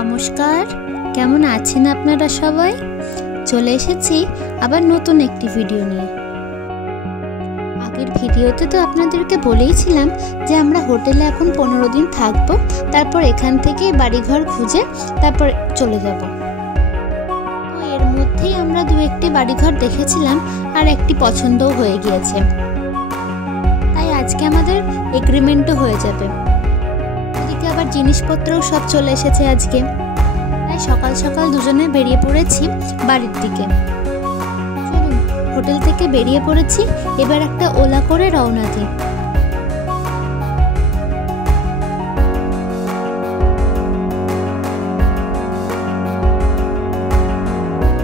নমস্কার, কেমন আছেন আপনারা সবাই? চলে এসেছি আবার নতুন একটি ভিডিও নিয়ে। আগের ভিডিওতে তো আপনাদেরকে বলেইছিলাম যে আমরা হোটেলে এখন 15 দিন থাকবো, তারপর এখান থেকে বাড়িঘর খুঁজে তারপর চলে যাব। তো এর মধ্যেই আমরা দু একটি বাড়িঘর দেখেছিলাম আর একটি পছন্দও হয়ে গিয়েছে, তাই আজকে আমাদের এগ্রিমেন্টও হয়ে যাবে। ওদিকে আবার জিনিসপত্রও সব চলে এসেছে আজকে, তাই সকাল সকাল দুজনে বেরিয়ে পড়েছি বাড়ির দিকে। চলুন, হোটেল থেকে বেরিয়ে পড়েছি, এবার একটা ওলা করে রওনা দিই।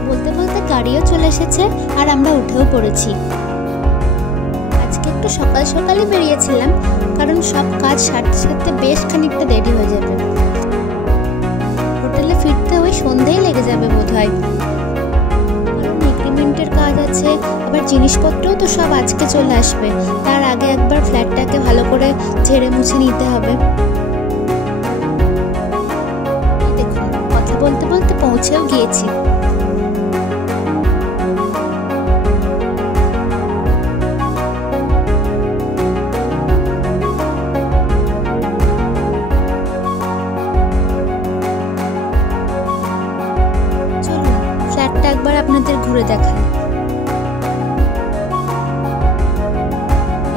বলতে বলতে গাড়িও চলে এসেছে আর আমরা উঠেও পড়েছি। আজকে একটু সকাল সকালই বেরিয়েছিলাম, কারণ সব কাজ সারতে সারতে বেশ খানিকটা দেরি হয়ে যাবে। হোটেলে ফিরতে ওই সন্ধ্যেই লেগে যাবে বোধহয়, কারণ এগ্রিমেন্টের কাজ আছে, আবার জিনিসপত্রও তো সব আজকে চলে আসবে। তার আগে একবার ফ্ল্যাটটাকে ভালো করে ঝেড়ে মুছে নিতে হবে। দেখুন, কথা বলতে বলতে পৌঁছেও গিয়েছি। একবার আপনাদের ঘুরে দেখাই।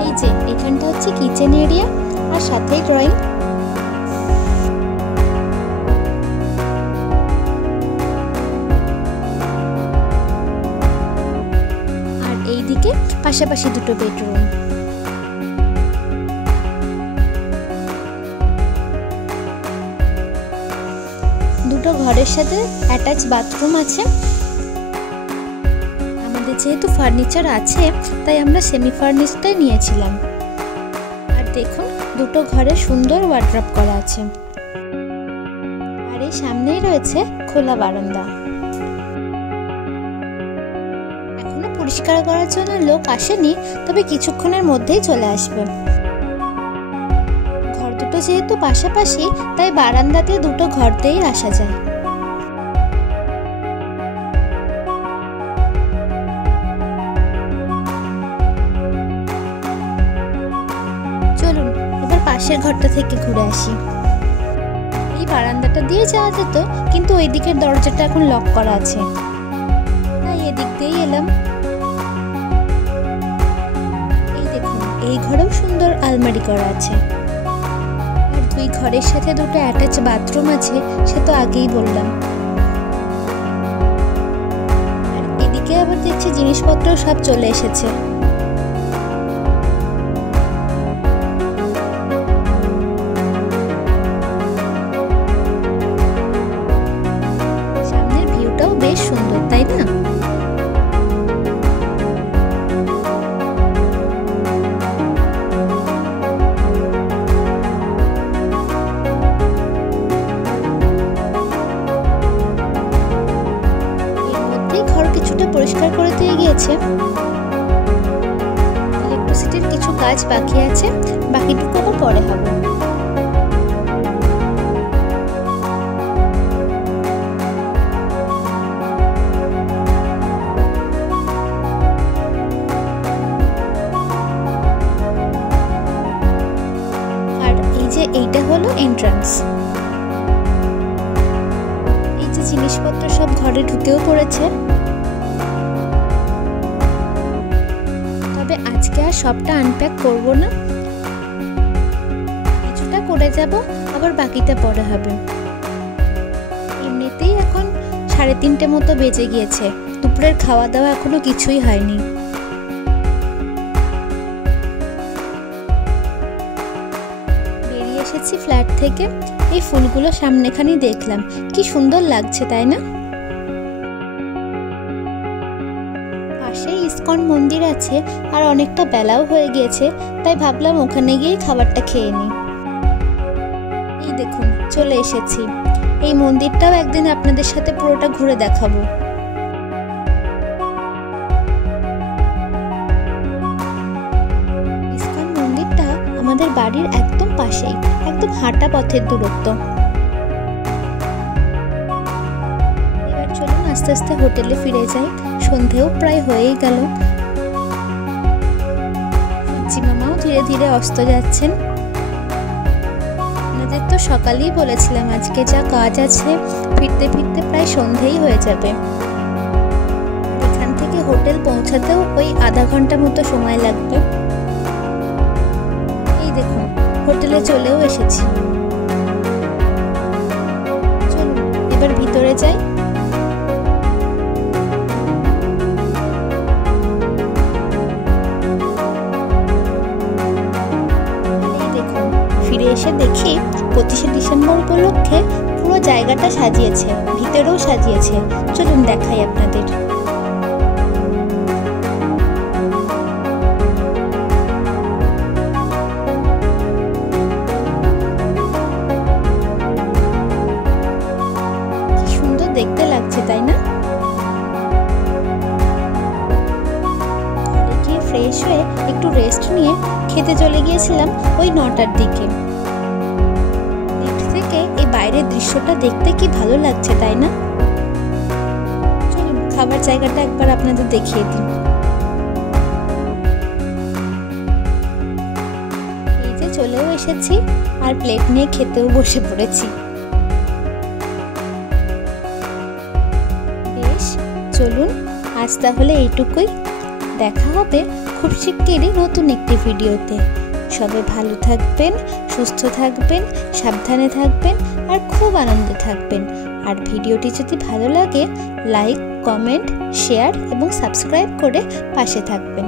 এই যে এখানটা হচ্ছে কিচেন এরিয়া আর সাথেই ড্রয়িং। আর এইদিকে পাশাপাশি দুটো বেডরুম। দুটো ঘরের সাথে অ্যাটাচ বাথরুম আছে। যেহেতু ফার্নিচার আছে তাই আমরা সেমি ফার্নিশডটাই নিয়েছিলাম। আর দেখুন, দুটো ঘরে সুন্দর ওয়ার্ড্রপ করা আছে। আর এই সামনেই রয়েছে খোলা বারান্দা। এখনো পরিষ্কার করার জন্য লোক আসেনি, তবে কিছুক্ষণের মধ্যেই চলে আসবে। ঘর দুটো যেহেতু পাশাপাশি, তাই বারান্দাতে দুটো ঘর দিয়েই আসা যায়। পাশের ঘরটা থেকে ঘুরে আসি। এই বারান্দাটা দিয়ে যাওয়া যেত, কিন্তু ওই দিকের দরজাটা এখন লক করা আছে, তাই এদিক দিয়েই এলাম। এই দেখুন, এই ঘরেও সুন্দর আলমারি করা আছে। আর দুই ঘরের সাথে দুটো অ্যাটাচ বাথরুম আছে, সে তো আগেই বললাম। আর এদিকে আবার দেখছি জিনিসপত্র সব চলে এসেছে। বেশ সুন্দর, তাই না? ঘর কিছুটা পরিষ্কার করে দিয়ে গিয়েছে। ইলেকট্রিসিটির কিছু কাজ বাকি আছে, বাকিটুকু আবার পরে হবে। এইটা হলো এন্ট্রান্স। এই যে জিনিসপত্র সব ঘরে ঢুকেও পড়েছে, তবে আজকে আর সবটা আনপ্যাক করব না, কিছুটা করে যাব, আবার বাকিটা পরে হবে। এমনিতেই এখন 3:30 মতো বেজে গিয়েছে, দুপুরের খাওয়া দাওয়া এখনো কিছুই হয়নি। এসেছি ফ্ল্যাট থেকে, এই ফুলগুলো সামনেখানি দেখলাম, কি সুন্দর লাগছে, তাই না? পাশে ইসকন মন্দির আছে, আর অনেকটা বেলাও হয়ে গিয়েছে, তাই ভাবলাম ওখানে গিয়ে খাবারটা খেয়ে নিই। এই দেখুন, চলে এসেছি। এই মন্দিরটাও একদিন আপনাদের সাথে পুরোটা ঘুরে দেখাবো। ইসকন মন্দিরটা আমাদের বাড়ির একদম পাশেই, একদম হাঁটা পথের দূরত্ব। আস্তে আস্তে হোটেলে ফিরে যাই। সন্ধেও প্রায় হয়েই গেল। সূর্যি মামাও ধীরে ধীরে অস্ত যাচ্ছেন। আপনাদের তো সকালেই বলেছিলাম আজকে যা কাজ আছে, ফিরতে ফিরতে প্রায় সন্ধেই হয়ে যাবে। এখান থেকে হোটেল পৌঁছাতেও ওই আধা ঘন্টা মতো সময় লাগবে। এই দেখুন হোটেলে চলেও এসেছি। চলুন এবার ভিতরে যাই। ফিরে এসে দেখি 25শে ডিসেম্বর উপলক্ষে পুরো জায়গাটা সাজিয়েছে, ভিতরেও সাজিয়েছে। চলুন দেখাই আপনাদের। কি সুন্দর দেখতে লাগছে তাই না? ঘরে গিয়ে ফ্রেশ হয়ে একটু রেস্ট নিয়ে খেতে চলে গিয়েছিলাম ওই 9টার দিকে। লিফট থেকে এই বাইরের দৃশ্যটা দেখতে কি ভালো লাগছে তাই না? চলুন খাবার জায়গাটা একবার আপনাদের দেখিয়ে দিই। এই যে চলেও এসেছি আর প্লেট নিয়ে খেতেও বসে পড়েছি। বেশ, চলুন আজ তাহলে এইটুকুই। দেখা হবে খুব শিগগিরই নতুন একটি ভিডিওতে। সবাই ভালো থাকবেন, সুস্থ থাকবেন, সাবধানে থাকবেন আর খুব আনন্দে থাকবেন। আর ভিডিওটি যদি ভালো লাগে লাইক, কমেন্ট, শেয়ার এবং সাবস্ক্রাইব করে পাশে থাকবেন।